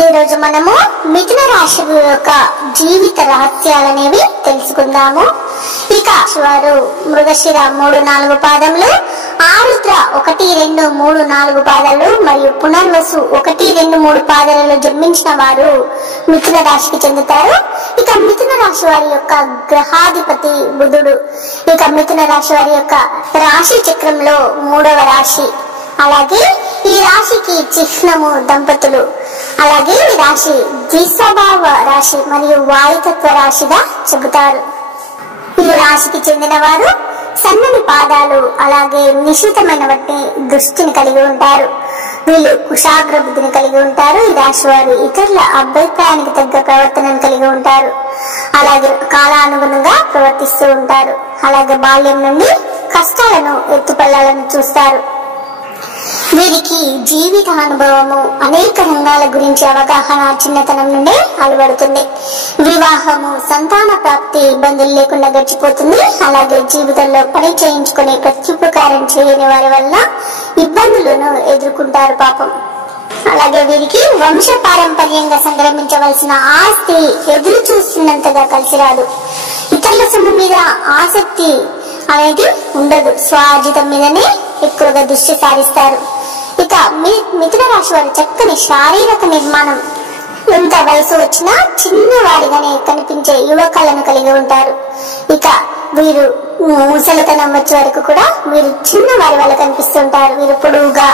ఈ రోజు మనము మిథున రాశి యొక్క జీవిత రహస్యాలనేవి తెలుసుకుందాము. ఇక వారు మృగశిర 3-4 పాదములు, ఆరుద్ర 1-2-3-4 పాదాలు మరియు పునర్వసు 1-2-3 పాదాలలో జన్మించిన వారు మిథున రాశికి చెందుతారు. ఇక మిథున రాశి వారి యొక్క గ్రహాధిపతి బుధుడు. ఇక మిథున రాశి వారి యొక్క రాశి చక్రంలో 3వ రాశి. అలాగే ఈ రాశికి చిహ్నము దంపతులు. అలాగే ఈ రాశి ద్విస్వభావ రాశి మరియు వాయుతత్వ రాశిగా చెబుతారు. ఈ రాశికి చెందిన వారు సన్నని పాదాలు, అలాగే నిశితమైన దృష్టిని కలిగి ఉంటారు. వీళ్ళు కుశాగ్ర బుద్ధిని కలిగి ఉంటారు. ఈ రాశి వారు ఇతరుల అభిప్రాయానికి తగ్గ ప్రవర్తనను కలిగి ఉంటారు. అలాగే కాలానుగుణంగా ప్రవర్తిస్తూ ఉంటారు. అలాగే బాల్యం నుండి కష్టాలను ఎత్తుపల్లాలను చూస్తారు. వీరికి జీవిత అనుభవము, అనేక రంగాల గురించి అవగాహన చిన్నతనం నుండి అలవడుతుంది. వివాహము, సంతాన ప్రాప్తి ఇబ్బందులు లేకుండా గడిచిపోతుంది. అలాగే జీవితంలో పని చేయించుకునే ప్రత్యుపకారం చేయని వారి వల్ల ఇబ్బందులను ఎదుర్కొంటారు పాపం. అలాగే వీరికి వంశ పారంపర్యంగా సంక్రమించవలసిన ఆస్తి ఎదురు చూస్తున్నంతగా కలిసి రాదు. ఇతరుల సొమ్ము మీద ఆసక్తి అనేది ఉండదు. స్వార్జితం మీదనే ఎక్కువగా దృష్టి సారిస్తారు. ఇక మిథున రాశి వారి చక్కని శారీరక నిర్మాణం, ఎంత వయసు వచ్చినా చిన్నవాడిగానే కనిపించే యువకళను కలిగి ఉంటారు. ఇక వీరు ముసలితనం వచ్చే వరకు కూడా వీరు చిన్నవారి వల్ల కనిపిస్తుంటారు. వీరు పొడువుగా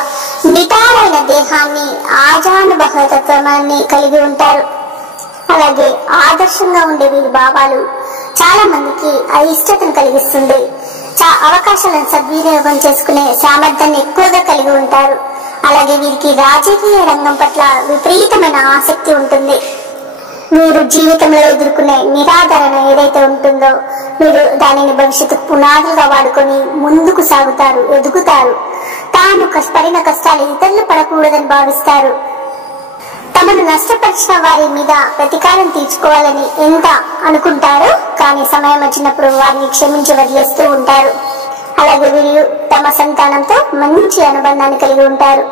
నిటారైన దేహాన్ని, ఆజానుభవతత్వాన్ని కలిగి ఉంటారు. అలాగే ఆదర్శంగా ఉండే వీరి భావాలు చాలా మందికి అయిష్టతను కలిగిస్తుంది. అవకాశాలను సద్వినియోగం చేసుకునే సామర్థ్యాన్ని ఎక్కువగా కలిగి ఉంటారు. అలాగే వీరికి రాజకీయ రంగం పట్ల విపరీతమైన ఆసక్తి ఉంటుంది. వీరు జీవితంలో ఎదుర్కొనే నిరాదరణ ఏదైతే ఉంటుందో వీరు దానిని భవిష్యత్తు పునాదులుగా వాడుకొని ముందుకు సాగుతారు, ఎదుగుతారు. తాను పడిన కష్టాలు ఇతరులు పడకూడదని భావిస్తారు. తమను నష్టపరిచిన వారి మీద ప్రతీకారం తీర్చుకోవాలని ఎంత అనుకుంటారో, కానీ సమయం వచ్చినప్పుడు వారిని క్షమించి వదిలేస్తూ ఉంటారు. అలాగే వీరు తమ సంతానంతో మంచి అనుబంధాన్ని కలిగి ఉంటారు.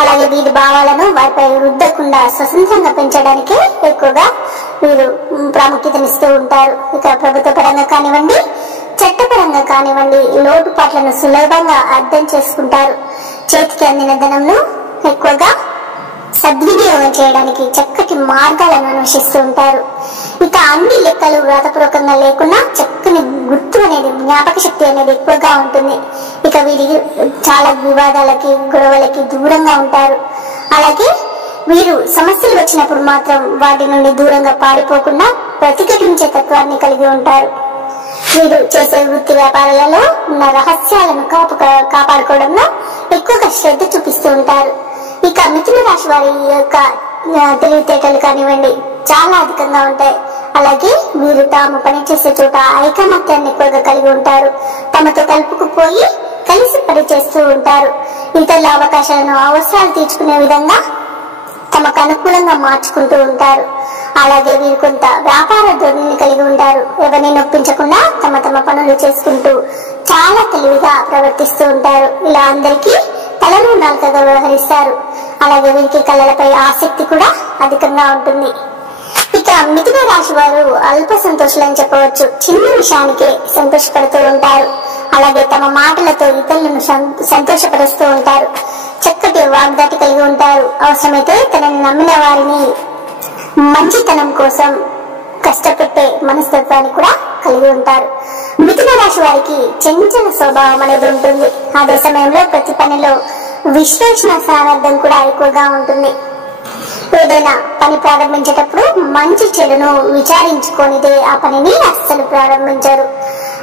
అలాగే వీరి భావాలను వారిపై రుద్దకుండా స్వతంత్రంగా పెంచడానికి ఎక్కువగా వీరు ప్రాముఖ్యతనిస్తూ ఉంటారు. ఇక ప్రభుత్వ పరంగా కానివ్వండి, చట్టపరంగా కానివ్వండి, లోటుపాట్లను సులభంగా అర్థం చేసుకుంటారు. చేతికి అందిన ధనంను ఎక్కువగా సద్వినియోగం చేయడానికి చక్కటి మార్గాలను అన్వేషిస్తూ ఉంటారు. ఇక అన్ని లెక్కలు వ్రాతపూర్వకంగా లేకుండా చక్కని గుర్తు అనేది, జ్ఞాపక శక్తి అనేది ఎక్కువగా ఉంటుంది. ఇక వీరి చాలా వివాదాలకి, గొడవలకి దూరంగా ఉంటారు. అలాగే వీరు సమస్యలు వచ్చినప్పుడు మాత్రం వాటి నుండి దూరంగా పారిపోకుండా ప్రతిఘటించే తత్వాన్ని కలిగి ఉంటారు. వీరు చేసే వృత్తి వ్యాపారాలలో ఉన్న రహస్యాలను కాపాడుకోవడంలో ఎక్కువగా శ్రద్ధ చూపిస్తూ ఉంటారు. ఇక మిథున రాశి వారి యొక్క తెలివితేటలు కానివ్వండి చాలా అధికంగా ఉంటాయి. అలాగే వీరు తాము పనిచేసే చోట ఐకమత్యాన్ని ఎక్కువగా కలిగి ఉంటారు. తమతో కలుపుకుపోయి కలిసి పనిచేస్తూ ఉంటారు. ఇతరుల అవకాశాలను, అవసరాలు తీర్చుకునే విధంగా తమకు అనుకూలంగా మార్చుకుంటూ ఉంటారు. అలాగే వీరు కొంత వ్యాపార ధోరణిని కలిగి ఉంటారు. ఎవరిని నొప్పించకుండా తమ పనులు చేసుకుంటూ చాలా తెలివిగా ప్రవర్తిస్తూ ఉంటారు. ఇలా అందరికీ తలను నాలుకగా వ్యవహరిస్తారు. అలాగే వీరికి కళలపై ఆసక్తి కూడా అధికంగా ఉంటుంది. ఇక మిథున రాశి వారు అల్ప సంతోషులని చెప్పవచ్చు. చిన్న విషయానికి సంతోషపడుతూ ఉంటారు. అలాగే తమ మాటలతో ఇతరులను సంతోషపరుస్తూ ఉంటారు. చక్కటి వాగ్దాటి కలిగి ఉంటారు. అవసరమైతే తనని నమ్మిన వారిని మంచితనం కోసం కష్టపెట్టే మనస్తత్వాన్ని కూడా కలిగి ఉంటారు. మిథున రాశి వారికి చంచల స్వభావం అనేది ఉంటుంది. అదే సమయంలో ప్రతి పనిలో విశ్లేషణ సామర్థ్యం కూడా ఎక్కువగా ఉంటుంది. ఏదైనా పని ప్రారంభించేటప్పుడు మంచి చెడును విచారించుకొనిదే ఆ పనిని అస్సలు ప్రారంభించారు.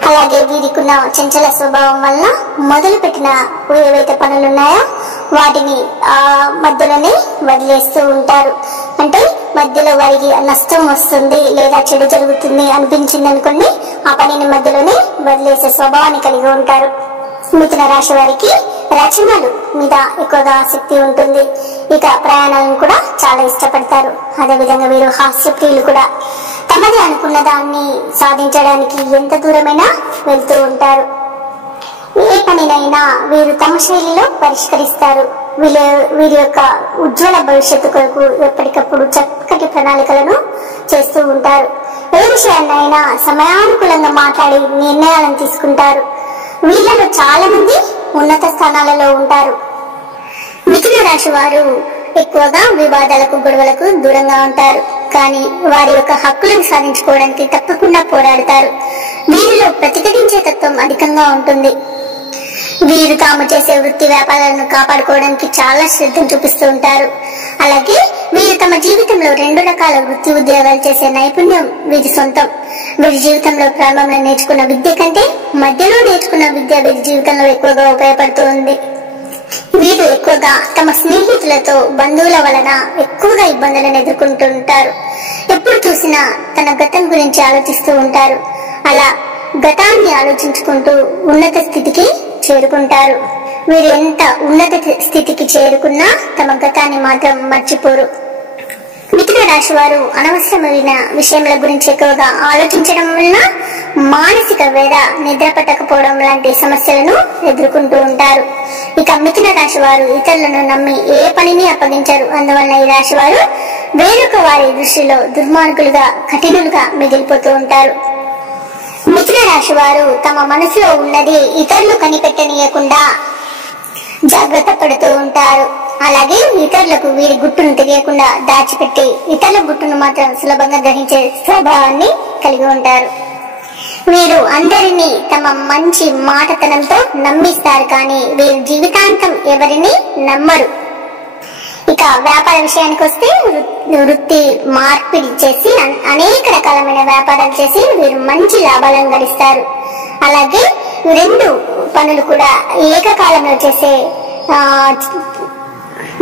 అలాగే వీరికున్న చంచల స్వభావం వల్ల మొదలు పెట్టిన ఏవైతే పనులున్నాయో వాటిని మధ్యలోనే వదిలేస్తూ ఉంటారు. అంటే మధ్యలో వారికి నష్టం వస్తుంది లేదా చెడు జరుగుతుంది అనిపించింది అనుకోండి, ఆ పనిని మధ్యలోనే వదిలేసే స్వభావాన్ని కలిగి ఉంటారు. మిథున రాశి వారికి రచనలు మీద ఎక్కువగా ఆసక్తి ఉంటుంది. ఇక ప్రయాణాలను కూడా చాలా ఇష్టపడతారు. అదేవిధంగా వీరు హాస్యప్రియులు కూడా. తమది అనుకున్న దాన్ని సాధించడానికి ఎంత దూరమైనా వెళ్తూ ఉంటారు. ఏ పనినైనా వీరు తమ శైలిలో పరిష్కరిస్తారు. వీరి యొక్క ఉజ్వల భవిష్యత్తు కొరకు ఎప్పటికప్పుడు చక్కటి ప్రణాళికలను చేస్తూ ఉంటారు. ఏ విషయాన్నైనా సమయానుకూలంగా మాట్లాడి నిర్ణయాలను తీసుకుంటారు. వీళ్ళలో చాలా మంది ఉన్నత స్థానాలలో ఉంటారు. మిథున రాశి వారు ఎక్కువగా వివాదాలకు, గొడవలకు దూరంగా ఉంటారు. కానీ వారి యొక్క హక్కులను సాధించుకోవడానికి తప్పకుండా పోరాడతారు. వీరిలో ప్రతిఘటించే తత్వం అధికంగా ఉంటుంది. వీరు తాము చేసే వృత్తి వ్యాపారాలను కాపాడుకోవడానికి చాలా శ్రద్ధను చూపిస్తూ ఉంటారు. అలాగే వీరు తమ జీవితంలో 2 రకాల వృత్తి ఉద్యోగాలు చేసే నైపుణ్యం వీరి సొంతం. వీరి జీవితంలో ప్రారంభంలో నేర్చుకున్న విద్య కంటే మధ్యలో నేర్చుకున్న విద్య వీరి జీవితంలో ఎక్కువగా ఉపయోగపడుతూ ఉంది. వీరు ఎక్కువగా తమ స్నేహితులతో, బంధువుల వలన ఎక్కువగా ఇబ్బందులను ఎదుర్కొంటుంటారు. ఎప్పుడు చూసినా తన గతం గురించి ఆలోచిస్తూ ఉంటారు. అలా గతాన్ని ఆలోచించుకుంటూ ఉన్నత స్థితికి చేరుకుంటారు. వీరు ఎంత ఉన్నత స్థితికి చేరుకున్నా తమ గతాన్ని మాత్రం మర్చిపోరు. మిథున రాశి వారు అనవసరమైన విషయముల గురించి ఎక్కువగా ఆలోచించడం వలన మానసిక వేద, నిద్ర పట్టకపోవడం లాంటి సమస్యలను ఎదుర్కొంటూ ఉంటారు. ఇక మిథున రాశి వారు ఇతరులను నమ్మి ఏ పనిని అప్పగించారు. అందువలన ఈ రాశి వారు వేరొక వారి దృష్టిలో దుర్మార్గులుగా, కఠినులుగా మిగిలిపోతూ ఉంటారు. మిథున రాశి వారు తమ మనసులో ఉన్నది ఇతరులు కనిపెట్టనీయకుండా జాగ్రత్త పడుతూ ఉంటారు. అలాగే ఇతరులకు వీరి గుట్టును తెలియకుండా దాచిపెట్టి ఇతరుల గుట్టును మాత్రం సులభంగా గ్రహించే స్వభావాన్ని కలిగి ఉంటారు. వీరు అందరినీ తమ మంచి మాటతనంతో నమ్మిస్తారు. కానీ వీరు జీవితాంతం ఎవరిని నమ్మరు. ఇక వ్యాపార విషయానికి వస్తే వృత్తి మార్పిడి చేసి అనేక రకాలమైన వ్యాపారాలు చేసి వీరు మంచి లాభాలను గడిస్తారు. అలాగే 2 పనులు కూడా ఏకకాలంలో చేసే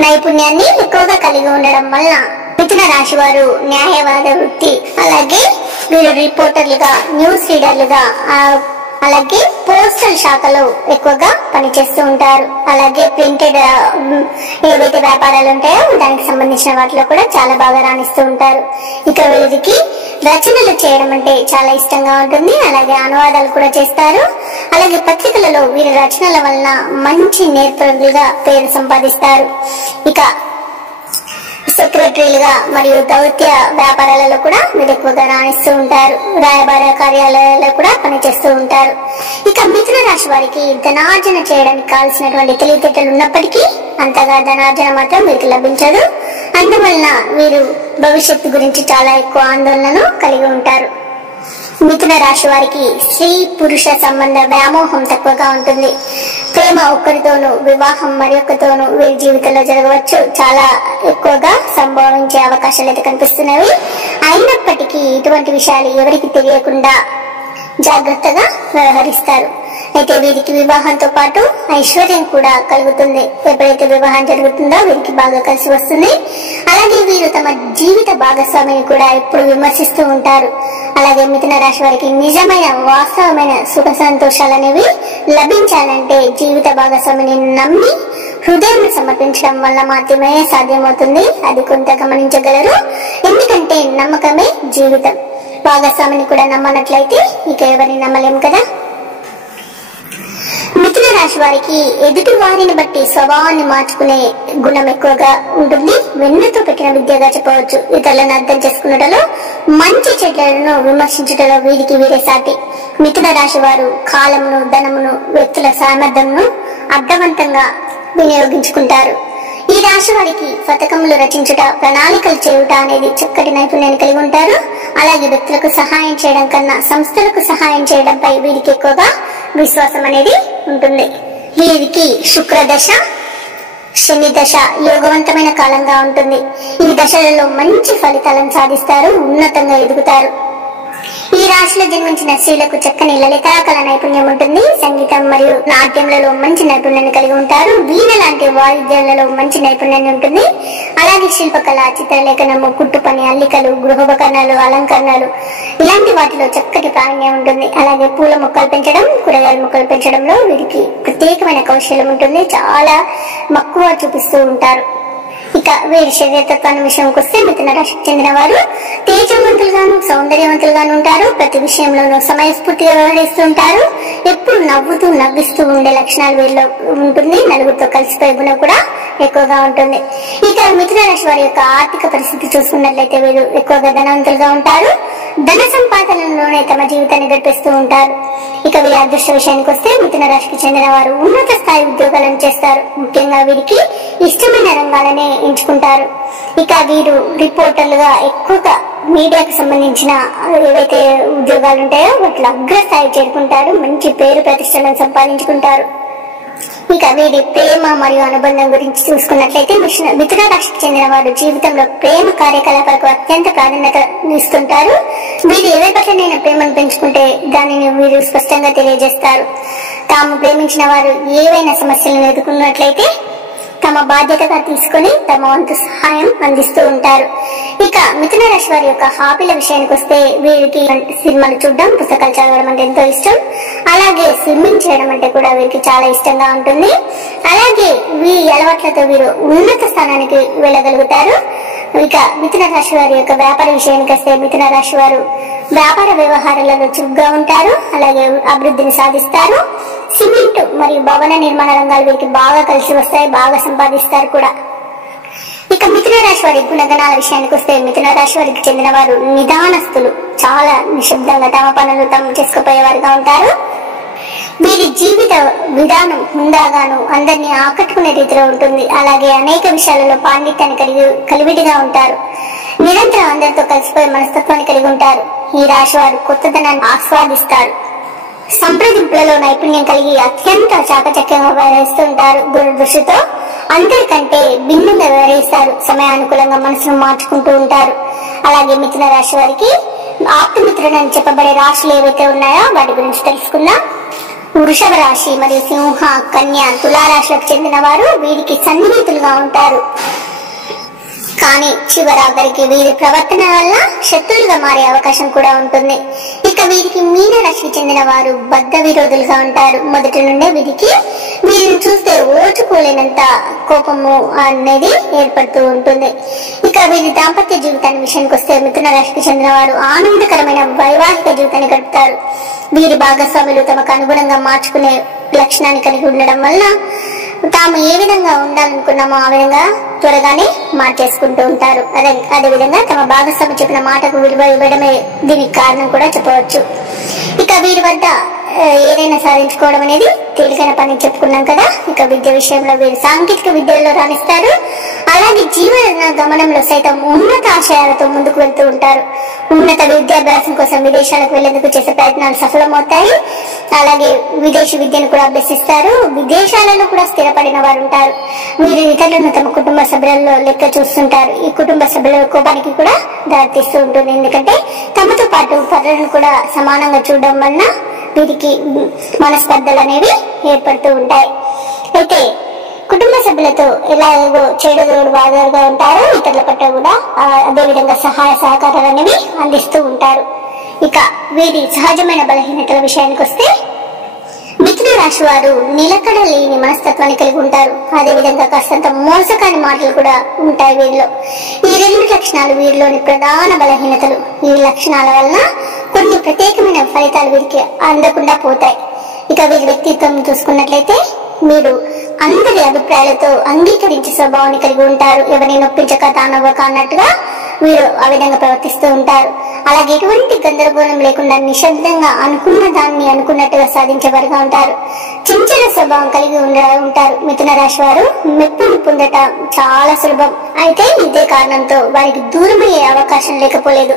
నైపుణ్యాన్ని ఎక్కువగా కలిగి ఉండడం వల్ల మిథున రాశి వారు న్యాయవాద వృత్తి, అలాగే వీరు రిపోర్టర్లుగా, న్యూస్ రీడర్లుగా, అలాగే పోస్టల్ శాఖలో ఎక్కువగా పనిచేస్తూ ఉంటారు. అలాగే ప్రింటెడ్ ఏవైతే వ్యాపారాలు ఉంటాయో దానికి సంబంధించిన వాటిలో కూడా చాలా బాగా రాణిస్తూ ఉంటారు. ఇక వీరికి రచనలు చేయడం అంటే చాలా ఇష్టంగా ఉంటుంది. అలాగే అనువాదాలు కూడా చేస్తారు. అలాగే పత్రికలలో వీరి రచనల వలన మంచి నేర్పరులుగా పేరు సంపాదిస్తారు. ఇక సెక్రటరీలుగా మరియు దౌత్య వ్యాపారాలలో కూడా వీరు ఎక్కువగా రాణిస్తూ ఉంటారు. రాయబార కార్యాలయాల్లో కూడా పనిచేస్తూ ఉంటారు. ఇక మిథున రాశి వారికి ధనార్జన చేయడానికి కావాల్సినటువంటి తెలివితేటలు ఉన్నప్పటికీ అంతగా ధనార్జన మాత్రం వీరికి లభించదు. అందువలన వీరు భవిష్యత్తు గురించి చాలా ఎక్కువ ఆందోళనను కలిగి ఉంటారు. మిథున రాశి వారికి స్త్రీ పురుష సంబంధ వ్యామోహం తక్కువగా ఉంటుంది. ప్రేమ ఒక్కరితోనూ, వివాహం మరొకరితోనూ వీరి జీవితంలో జరగవచ్చు. చాలా ఎక్కువగా సంభవించే అవకాశాలు అయితే కనిపిస్తున్నవి. అయినప్పటికీ ఇటువంటి విషయాలు ఎవరికి తెలియకుండా జాగ్రత్తగా వ్యవహరిస్తారు. అయితే వీరికి వివాహంతో పాటు ఐశ్వర్యం కూడా కలుగుతుంది. ఎప్పుడైతే వివాహం జరుగుతుందో వీరికి బాగా కలిసి వస్తుంది. అలాగే వీరు తమ జీవిత భాగస్వామిని కూడా ఎప్పుడు విమర్శిస్తూ ఉంటారు. అలాగే మిథున రాశి వారికి నిజమైన, వాస్తవమైన సుఖ సంతోషాలు అనేవి లభించాలంటే జీవిత భాగస్వామిని నమ్మి హృదయం సమర్పించడం వల్ల మాత్రమే సాధ్యమవుతుంది. అది కొంత గమనించగలరు. ఎందుకంటే నమ్మకమే జీవితం. భాగస్వామిని కూడా నమ్మనట్లయితే ఇక ఎవరిని నమ్మలేము కదా. మిథున రాశి వారికి ఎదుటి వారిని బట్టి స్వభావాన్ని మార్చుకునే గుణం ఎక్కువగా ఉంటుంది. వెన్నుతో పెట్టిన విద్యగా చెప్పవచ్చు. ఇతరులను అర్థం చేసుకున్నటలో, మంచి చెడ్లను విమర్శించటలో వీరికి వీరే సాటి. మిథున రాశి వారు కాలమును, ధనమును, వ్యక్తుల సామర్థ్యంను అర్థవంతంగా వినియోగించుకుంటారు. ఈ రాశి వారికి పథకములు రచించుట, ప్రణాళికలు చేయుట అనేది చక్కటి నైపుణ్యాన్ని కలిగి ఉంటారు. అలాగే వ్యక్తులకు సహాయం చేయడం కన్నా సంస్థలకు సహాయం చేయడంపై వీరికి ఎక్కువగా విశ్వాసం అనేది ఉంటుంది. వీరికి శుక్ర దశ, శని దశ యోగవంతమైన కాలంగా ఉంటుంది. ఈ దశలలో మంచి ఫలితాలను సాధిస్తారు, ఉన్నతంగా ఎదుగుతారు. ఈ రాశిలో జన్మించిన స్త్రీలకు చక్కని లలితాకళ నైపుణ్యం ఉంటుంది. సంగీతం మరియు నాట్యంలలో మంచి నైపుణ్యాన్ని కలిగి ఉంటారు. వీణ లాంటి వాయిద్యాలలో మంచి నైపుణ్యాన్ని ఉంటుంది. అలాగే శిల్పకళ, చిత్రలేఖనము, కుట్టు పని, అల్లికలు, గృహోపకరణాలు, అలంకరణలు ఇలాంటి వాటిలో చక్కటి ప్రావీణ్యం ఉంటుంది. అలాగే పూల మొక్కలు పెంచడం, కూరగాయల మొక్కలు పెంచడంలో వీరికి ప్రత్యేకమైన కౌశల్యం ఉంటుంది. చాలా మక్కువ చూపిస్తూ ఉంటారు. ఇక వీరి శరీరతత్వాన్ని విషయంకి వస్తే మిథున రాశికి చెందిన వారు తేజవంతులుగాను సౌందర్యవంతులుగాను ఉంటారు. ప్రతి విషయంలోనూ సమయస్ఫూర్తిగా వ్యవహరిస్తూ ఉంటారు. ఎప్పుడు నవ్వుతూ నవ్విస్తూ ఉండే లక్షణాలు వీరిలో ఉంటుంది. నలుగురితో కలిసిపోయే గుణం కూడా ఎక్కువగా ఉంటుంది. ఇక మిథున రాశి వారి యొక్క ఆర్థిక పరిస్థితి చూసుకున్నట్లయితే వీరు ఎక్కువగా ధనవంతులుగా ఉంటారు. ధన సంపాదనలోనే తమ జీవితాన్ని గడిపిస్తూ ఉంటారు. ఇక వీరి అదృష్ట విషయానికి వస్తే మిథున రాశికి చెందిన వారు ఉన్నత స్థాయి ఉద్యోగాలను చేస్తారు. ముఖ్యంగా వీరికి ఇష్టమైన రంగాలనే ఎంచుకుంటారు. ఇక వీరు రిపోర్టర్లుగా ఎక్కువగా మీడియాకు సంబంధించిన ఏవైతే ఉద్యోగాలు ఉంటాయో వాటిలో అగ్రస్థాయి చేరుకుంటారు. మంచి పేరు ప్రతిష్టలను సంపాదించుకుంటారు. ఇక వీరి ప్రేమ మరియు అనుబంధం గురించి చూసుకున్నట్లయితే మిథున రాశికి చెందిన వారు జీవితంలో ప్రేమ కార్యకలాపాలకు అత్యంత ప్రాధాన్యత ఇస్తుంటారు. వీరు ఎవరి పట్లనైనా ప్రేమను పెంచుకుంటే దానిని వీరు స్పష్టంగా తెలియజేస్తారు. తాము ప్రేమించిన వారు ఏవైనా సమస్యలను ఎదుర్కొన్నట్లయితే తమ బాధ్యతగా తీసుకుని తమ వంతు సహాయం అందిస్తూ ఉంటారు. ఇక మిథున రాశి వారి యొక్క హాబీల విషయానికి వస్తే వీరికి సినిమాలు చూడడం, పుస్తకాలు చదవడం అంటే ఎంతో ఇష్టం. అలాగే స్విమ్మింగ్ చేయడం అంటే కూడా వీరికి చాలా ఇష్టంగా ఉంటుంది. అలాగే వీరి అలవాట్లతో వీరు ఉన్నత స్థానానికి వెళ్ళగలుగుతారు. ఇక మిథున రాశి వారి యొక్క వ్యాపార విషయానికి వస్తే మిథున రాశి వారు వ్యాపార వ్యవహారాలలో చురుగ్గా ఉంటారు. అలాగే అభివృద్ధిని సాధిస్తారు. సిమెంట్ మరియు భవన నిర్మాణ రంగాలు వీరికి బాగా కలిసి వస్తాయి. బాగా సంపాదిస్తారు కూడా. ఇక మిథున రాశి వారి గుణగణాల విషయానికి వస్తే మిథున రాశి వారికి చెందిన వారు నిదానస్తులు. చాలా నిశ్శబ్దంగా తమ పనులు తాము చేసుకుపోయేవారుగా ఉంటారు. వీరి జీవిత విధానం హుందాగాను అందరినీ ఆకట్టుకునే రీతిలో ఉంటుంది. అలాగే అనేక విషయాలలో పాండిత్యాన్ని కలివిడిగా ఉంటారు. నిరంతరం అందరితో కలిసిపోయే మనస్తత్వాన్ని కలిగి ఉంటారు. ఈ రాశి వారు కొత్తదనాన్ని ఆస్వాదిస్తారు. సంప్రదింపులలో నైపుణ్యం కలిగి అత్యంత చాకచక్యంగా వ్యవహరిస్తూ ఉంటారు. దూరదృష్టితో అందరికంటే భిన్నంగా వ్యవహరిస్తారు. సమయానుకూలంగా మనసును మార్చుకుంటూ ఉంటారు. అలాగే మిథున రాశి వారికి ఆప్తమిత్రుడు అని చెప్పబడే రాశులు ఏవైతే ఉన్నాయో వాటి గురించి తెలుసుకుందాం. వృషభ రాశి మరియు సింహ, కన్య, తులారాశులకు చెందిన వారు వీరికి సన్నిహితులుగా ఉంటారు. కానీ చివరాఖరికి వీరి ప్రవర్తన వల్ల శత్రువులుగా మారే అవకాశం కూడా ఉంటుంది. ఇక వీరికి మీన రాశికి చెందిన వారు బద్ధ విరోధులుగా ఉంటారు. మొదటి నుండే వీరిని చూస్తే ఓచుకోలేనంత కోపము అనేది ఏర్పడుతూ ఉంటుంది. ఇక వీరి దాంపత్య జీవితాన్ని విషయానికి వస్తే మిథున రాశికి చెందిన వారు ఆనందకరమైన వైవాహిక జీవితాన్ని గడుపుతారు. వీరి భాగస్వాములు తమకు అనుగుణంగా మార్చుకునే లక్షణాన్ని కలిగి ఉండడం వల్ల తాము ఏ విధంగా ఉండాలనుకున్నామో ఆ విధంగా త్వరగానే మార్చేసుకుంటూ ఉంటారు. అదే విధంగా తమ భాగస్వామి చెప్పిన మాటకు విలువ ఇవ్వడమే దీనికి కారణం కూడా చెప్పవచ్చు. ఇక వీరి వద్ద ఏదైనా సాధించుకోవడం అనేది తేలికైన పని చెప్పుకున్నాం కదా. ఇక విద్య విషయంలో వీరు సాంకేతిక విద్యల్లో రాణిస్తారు. అలాగే జీవన గమనంలో సైతం ఉన్నత ఆశయాలతో ముందుకు వెళ్తూ ఉంటారు. ఉన్నత విద్యాభ్యాసం కోసం విదేశాలకు వెళ్లేందుకు చేసే ప్రయత్నాలు సఫలమవుతాయి. అలాగే విదేశీ విద్యను కూడా అభ్యసిస్తారు. విదేశాలలో కూడా స్థిరపడిన వారు ఉంటారు. వీరు ఇతరులను తమ కుటుంబ సభ్యులలో లెక్క చూస్తుంటారు. ఈ కుటుంబ సభ్యుల కోపానికి కూడా దారితీస్తూ ఉంటుంది. ఎందుకంటే తమతో పాటు పరులను కూడా సమానంగా చూడడం వలన వీరికి మనస్పర్ధలు అనేవి ఏర్పడుతూ ఉంటాయి. అయితే కుటుంబ సభ్యులతో ఎలాగో చెడుదోడు బాధగా ఉంటారు. ఇతరుల పట్ల కూడా అదే విధంగా సహాయ సహకారాలు అనేవి అందిస్తూ ఉంటారు. ఇక వీరి సహజమైన బలహీనతల విషయానికి వస్తే మిథున రాశి వారు నిలకడ లేని మనస్తత్వాన్ని కలిగి ఉంటారు. అదే విధంగా కాస్తంత మోసకాని మాటలు కూడా ఉంటాయి వీరిలో. ఈ రెండు లక్షణాలు వీరిలోని ప్రధాన బలహీనతలు. ఈ లక్షణాల వలన కొన్ని ప్రత్యేకమైన ఫలితాలు వీరికి అందకుండా పోతాయి. ఇక వీరి వ్యక్తిత్వం చూసుకున్నట్లయితే మీరు అందరి అభిప్రాయాలతో అంగీకరించే స్వభావాన్ని కలిగి ఉంటారు. ఎవరిని నొప్పించక తానవ్వక అన్నట్టుగా వీరు ఆ విధంగా ప్రవర్తిస్తూ ఉంటారు. అలాగే ఎటువంటి గందరగోళం లేకుండా నిశ్శబ్దంగా అనుకున్న దాన్ని అనుకున్నట్టుగా సాధించేవారుగా ఉంటారు. చంచల స్వభావం కలిగి ఉంటారు. మిథున రాశి వారు మెప్పును పొందటం చాలా సులభం. అయితే ఇదే కారణంతో వారికి దూరమయ్యే అవకాశం లేకపోలేదు.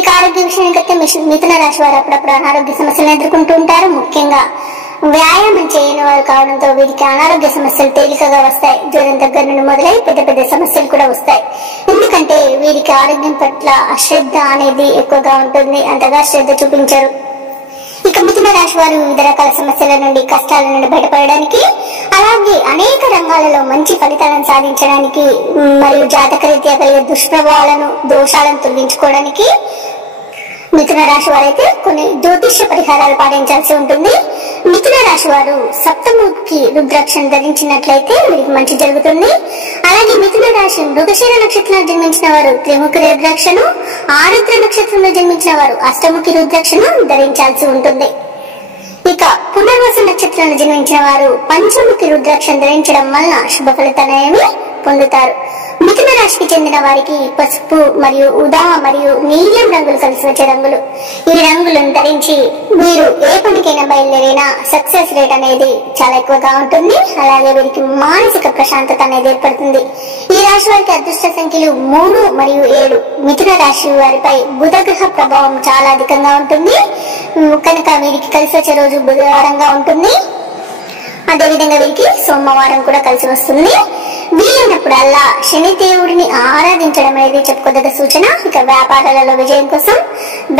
ఇక ఆరోగ్య విషయానికైతే మిథున రాశి వారు అప్పుడప్పుడు అనారోగ్య సమస్యలను ఎదుర్కొంటూ ఉంటారు. ముఖ్యంగా వ్యాయామం చేయని వారు కావడంతో వీరికి అనారోగ్య సమస్యలు తేలికగా వస్తాయి. జ్వరం దగ్గర నుండి మొదలై పెద్ద పెద్ద సమస్యలు కూడా వస్తాయి. ఎందుకంటే వీరికి ఆరోగ్యం పట్ల అశ్రద్ధ అనేది ఎక్కువగా ఉంటుంది. అంతగా శ్రద్ధ చూపించరు. ఇక మిథున రాశి వారు వివిధ రకాల సమస్యల నుండి కష్టాల నుండి బయటపడడానికి, అలాగే అనేక రంగాలలో మంచి ఫలితాలను సాధించడానికి మరియు జాతక రీత్యా కలిగే దుష్ప్రభావాలను దోషాలను తొలగించుకోవడానికి మిథున రాశి వారైతే కొన్ని జ్యోతిష్య పరిహారాలు పాటించాల్సి ఉంటుంది. మిథున రాశి వారు సప్తముఖి రుద్రాక్షను ధరించినట్లయితే వీరికి మంచి జరుగుతుంది. అలాగే మిథున రాశి మృగశిర నక్షత్రంలో జన్మించిన వారు త్రిముఖి రుద్రాక్షను, ఆరుద్ర నక్షత్రంలో జన్మించిన వారు అష్టముఖి రుద్రాక్షను ధరించాల్సి ఉంటుంది. ఇక పునర్వసు నక్షత్రంలో జన్మించిన వారు పంచముఖి రుద్రాక్షను ధరించడం వలన శుభ ఫలితాలను పొందుతారు. మిథున రాశికి చెందిన వారికి పసుపు మరియు ఉదా మరియు నీలం రంగులు కలిసి వచ్చే రంగులు. ఈ రంగులను ధరించి మీరు ఏ పనికైనా బయలుదేరినా సక్సెస్ రేట్ అనేది చాలా ఎక్కువగా ఉంటుంది. అలాగే వీరికి మానసిక ప్రశాంతత అనేది ఏర్పడుతుంది. ఈ రాశి వారికి అదృష్ట సంఖ్యలు 3 మరియు 7. మిథున రాశి వారిపై బుధ గ్రహ ప్రభావం చాలా అధికంగా ఉంటుంది కనుక వీరికి కలిసి వచ్చే రోజు బుధవారంగా ఉంటుంది. అదేవిధంగా వీరికి సోమవారం కూడా కలిసి వస్తుంది. వీలైనప్పుడల్లా శని దేవుడిని ఆరాధించడం అనేది చెప్పుకోదగ్గ సూచన. ఇక వ్యాపారాలలో విజయం కోసం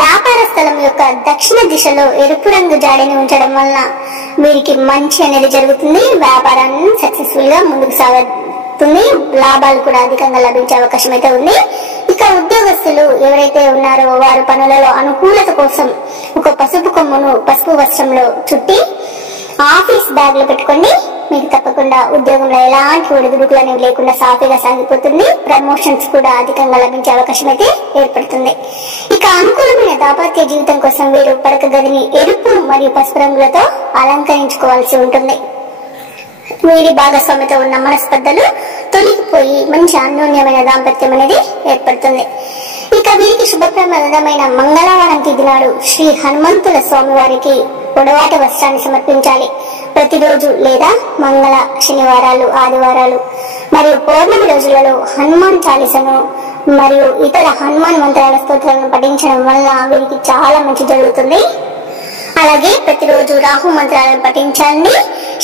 వ్యాపార స్థలం యొక్క దక్షిణ దిశలో ఎరుపు రంగు జాడిని ఉంచడం వలన వీరికి మంచి అనేది జరుగుతుంది. వ్యాపారాన్ని సక్సెస్ఫుల్ గా ముందుకు సాగుతుంది. లాభాలు కూడా అధికంగా లభించే అవకాశం అయితే ఉంది. ఇక ఉద్యోగస్తులు ఎవరైతే ఉన్నారో వారు పనులలో అనుకూలత కోసం ఒక పసుపు కొమ్మును పసుపు వస్త్రంలో చుట్టి ఆఫీస్ బ్యాగ్ లో పెట్టుకోండి. మీకు తప్పకుండా ఉద్యోగంలో ఎలాంటి ఒడిదుడుకులు అనేవి లేకుండా సాఫీగా సాగిపోతుంది. ప్రమోషన్స్ కూడా అధికంగా లభించే అవకాశం అయితే ఏర్పడుతుంది. ఇక అనుకూలమైన దాంపత్య జీవితం కోసం వీరు పడక గదిని ఎరుపు మరియు పసుపు రంగులతో అలంకరించుకోవాల్సి ఉంటుంది. వీరి భాగస్వామితో ఉన్న మనస్పర్ధలు తొలగిపోయి మంచి అన్యోన్యమైన దాంపత్యం అనేది ఏర్పడుతుంది. ఇక వీరికి శుభప్రదమైన మంగళవారం తిథి నాడు శ్రీ హనుమంతుల స్వామి వారికి పొడవాటి వస్త్రాన్ని సమర్పించాలి. ప్రతిరోజు లేదా మంగళ, శనివారాలు, ఆదివారాలు మరియు పౌర్ణమి రోజులలో హనుమాన్ చాలీసను మరియు ఇతర హనుమాన్ మంత్రాల స్తోత్రాలను పఠించడం వల్ల వీరికి చాలా మంచి జరుగుతుంది. అలాగే ప్రతిరోజు రాహు మంత్రాలను పఠించండి.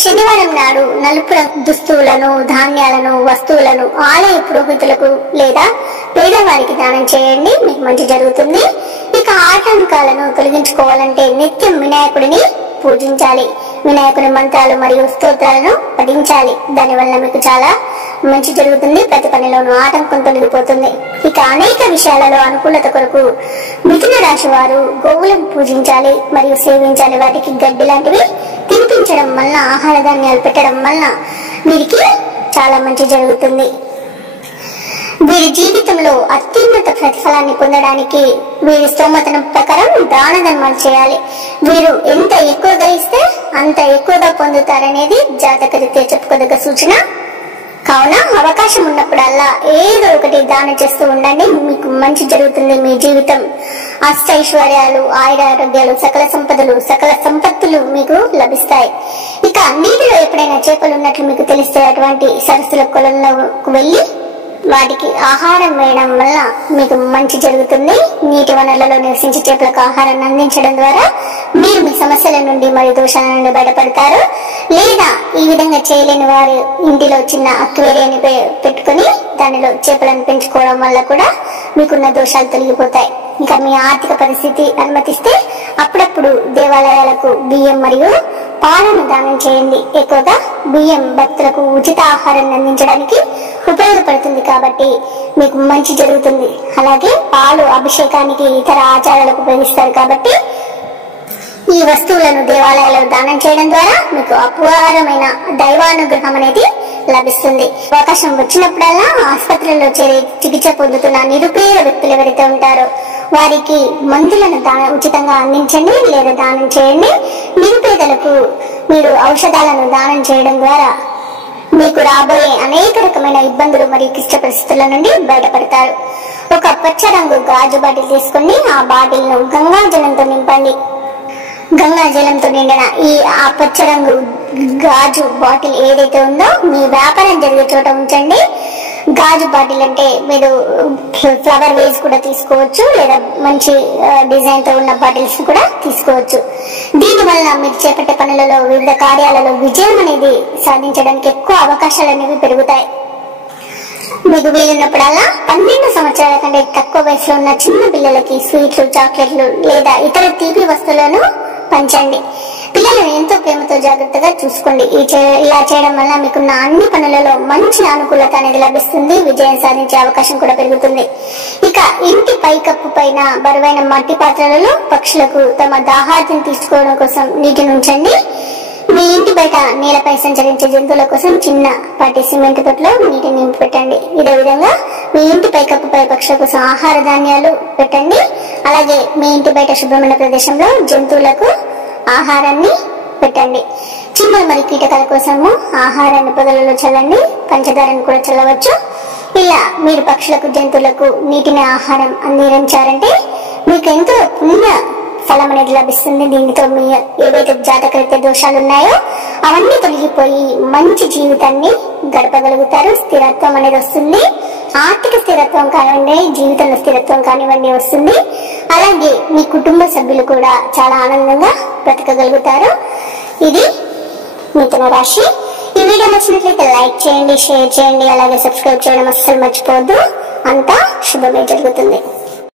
శనివారం నాడు నలుపు దుస్తువులను, ధాన్యాలను, వస్తువులను ఆలయ పురోహితులకు లేదా పేదవారికి దానం చేయండి. మీకు మంచి జరుగుతుంది. ఇక ఆటంకాలను తొలగించుకోవాలంటే నిత్యం వినాయకుడిని పూజించాలి. వినాయకుని మంత్రాలు మరియు స్తోత్రాలను పఠించాలి. దానివల్ల మీకు చాలా మంచి జరుగుతుంది. ప్రతి పనిలోనూ ఆటంకం తొలగిపోతుంది. ఇక అనేక విషయాలలో అనుకూలత కొరకు మిథున రాశి వారు గోవులను పూజించాలి మరియు సేవించాలి. వాటికి గడ్డి లాంటివి తినిపించడం వల్ల, ఆహార ధాన్యాలు పెట్టడం వల్ల వీరికి చాలా మంచి జరుగుతుంది. వీరి జీవితంలో అత్యున్నత ప్రతిఫలాన్ని పొందడానికి వీరి స్తోమతనం ప్రకారం దాన ధర్మాలు చేయాలి. వీరు ఎంత ఎక్కువగా ఇస్తే అంత ఎక్కువగా పొందుతారనేది జాతకరీత్యా చెప్పుకోదగ్గ సూచన. కావున అవకాశం ఉన్నప్పుడల్లా ఏదో ఒకటి దానం చేస్తూ ఉండండి. మీకు మంచి జరుగుతుంది. మీ జీవితం అష్టైశ్వర్యాలు, ఆయురారోగ్యాలు, సకల సంపదలు, సకల సంపత్తులు మీకు లభిస్తాయి. ఇక నీటిలో ఎప్పుడైనా చేపలు ఉన్నట్లు మీకు తెలిస్తే అటువంటి సరస్సుల కొలంలోకి వెళ్ళి వాటికి ఆహారం వేయడం వల్ల మీకు మంచి జరుగుతుంది. నీటి వనరులలో నివసించే చేపలకు ఆహారాన్ని అందించడం ద్వారా మీరు మీ సమస్యల నుండి మరియు దోషాల నుండి బయటపడతారు. లేదా ఈ విధంగా చేయలేని వారు ఇంటిలో చిన్న అక్వేరియాన్ని పెట్టుకుని దానిలో చేపలను పెంచుకోవడం వల్ల కూడా మీకున్న దోషాలు తొలగిపోతాయి. ఇంకా మీ ఆర్థిక పరిస్థితి అనుమతిస్తే అప్పుడప్పుడు దేవాలయాలకు బియ్యం మరియు పాలను దానం చేయండి. ఎక్కువగా బియ్యం భక్తులకు ఉచిత ఆహారాన్ని అందించడానికి ఉపయోగపడుతుంది కాబట్టి మీకు మంచి జరుగుతుంది. అలాగే పాలు అభిషేకానికి, ఇతర ఆచారాలకు ఉపయోగిస్తారు కాబట్టి ఈ వస్తువులను దేవాలయాల్లో దానం చేయడం ద్వారా మీకు అపారమైన దైవానుగ్రహం అనేది లభిస్తుంది. అవకాశం వచ్చినప్పుడల్లా ఆసుపత్రుల్లో చేరి చికిత్స పొందుతున్న నిరుపేద వ్యక్తులు ఎవరైతే ఉంటారో వారికి మందులను ఉచితంగా అందించండి లేదా దానం చేయండి. నిరుపేదలకు మీరు ఔషధాలను దానం చేయడం ద్వారా మీకు రాబోయే అనేక రకమైన ఇబ్బందులు మరియు క్లిష్ట పరిస్థితుల నుండి బయటపడతారు. ఒక పచ్చ రంగు గాజు బాటిల్ తీసుకుని ఆ బాటిల్ ను గంగా జలంతో నింపండి. గంగా జలంతో నిండిన ఆ పచ్చ రంగు గాజు బాటిల్ ఏదైతే ఉందో మీ వ్యాపారం జరిగే చోట ఉంచండి. గాజు బాటిల్ అంటే మీరు ఫ్లవర్ వేస్ కూడా తీసుకోవచ్చు లేదా మంచి డిజైన్ తో ఉన్న బాటిల్స్ కూడా తీసుకోవచ్చు. దీని వల్ల మీరు చేపట్టే పనులలో, వివిధ కార్యాలలో విజయం అనేది సాధించడానికి ఎక్కువ అవకాశాలు అనేవి పెరుగుతాయి. మీకు వీలున్నప్పుడల్లా 12 సంవత్సరాల కంటే తక్కువ వయసులో ఉన్న చిన్న పిల్లలకి స్వీట్లు, చాక్లెట్లు లేదా ఇతర తీపి వస్తువులను పంచండి. పిల్లలను ఎంతో ప్రేమతో జాగ్రత్తగా చూసుకోండి. ఇలా చేయడం వల్ల మీకున్న అన్ని పనులలో మంచి అనుకూలత అనేది లభిస్తుంది. విజయం సాధించే అవకాశం కూడా పెరుగుతుంది. ఇక ఇంటి పైకప్పు పైన బరువైన మట్టి పాత్రలలో పక్షులకు తమ దాహార్తిని తీసుకోవడం కోసం నీటిని ఉంచండి. మీ ఇంటి బయట నేలపై సంచరించే జంతువుల కోసం చిన్నపాటి సిమెంట్ తొట్లో నీటిని నింపి పెట్టండి. ఇదే విధంగా మీ ఇంటి పైకప్పుపై పక్షుల కోసం ఆహార ధాన్యాలు పెట్టండి. అలాగే మీ ఇంటి బయట శుభ్రమైన ప్రదేశంలో జంతువులకు ఆహారాన్ని పెట్టండి. చీమలు మరియు కీటకాల కోసము ఆహారాన్ని పొదలలో చల్లండి. పంచదారను కూడా చల్లవచ్చు. ఇలా మీరు పక్షులకు జంతువులకు నీటిని ఆహారం అందించారంటే మీకు ఎంతో పుణ్య ఫలం అనేది లభిస్తుంది. దీనితో మీ ఏవైతే జాతకరీత్యా దోషాలు ఉన్నాయో అవన్నీ తొలగిపోయి మంచి జీవితాన్ని గడపగలుగుతారు. స్థిరత్వం అనేది వస్తుంది. ఆర్థిక స్థిరత్వం కానివ్వండి, జీవితంలో స్థిరత్వం కానివ్వండి వస్తుంది. అలాగే మీ కుటుంబ సభ్యులు కూడా చాలా ఆనందంగా బ్రతకగలుగుతారు. ఇది మిథున రాశి. ఈ వీడియో నచ్చినట్లయితే లైక్ చేయండి, షేర్ చేయండి, అలాగే సబ్స్క్రైబ్ చేయడం అస్సలు మర్చిపోవద్దు. అంతా శుభమే జరుగుతుంది.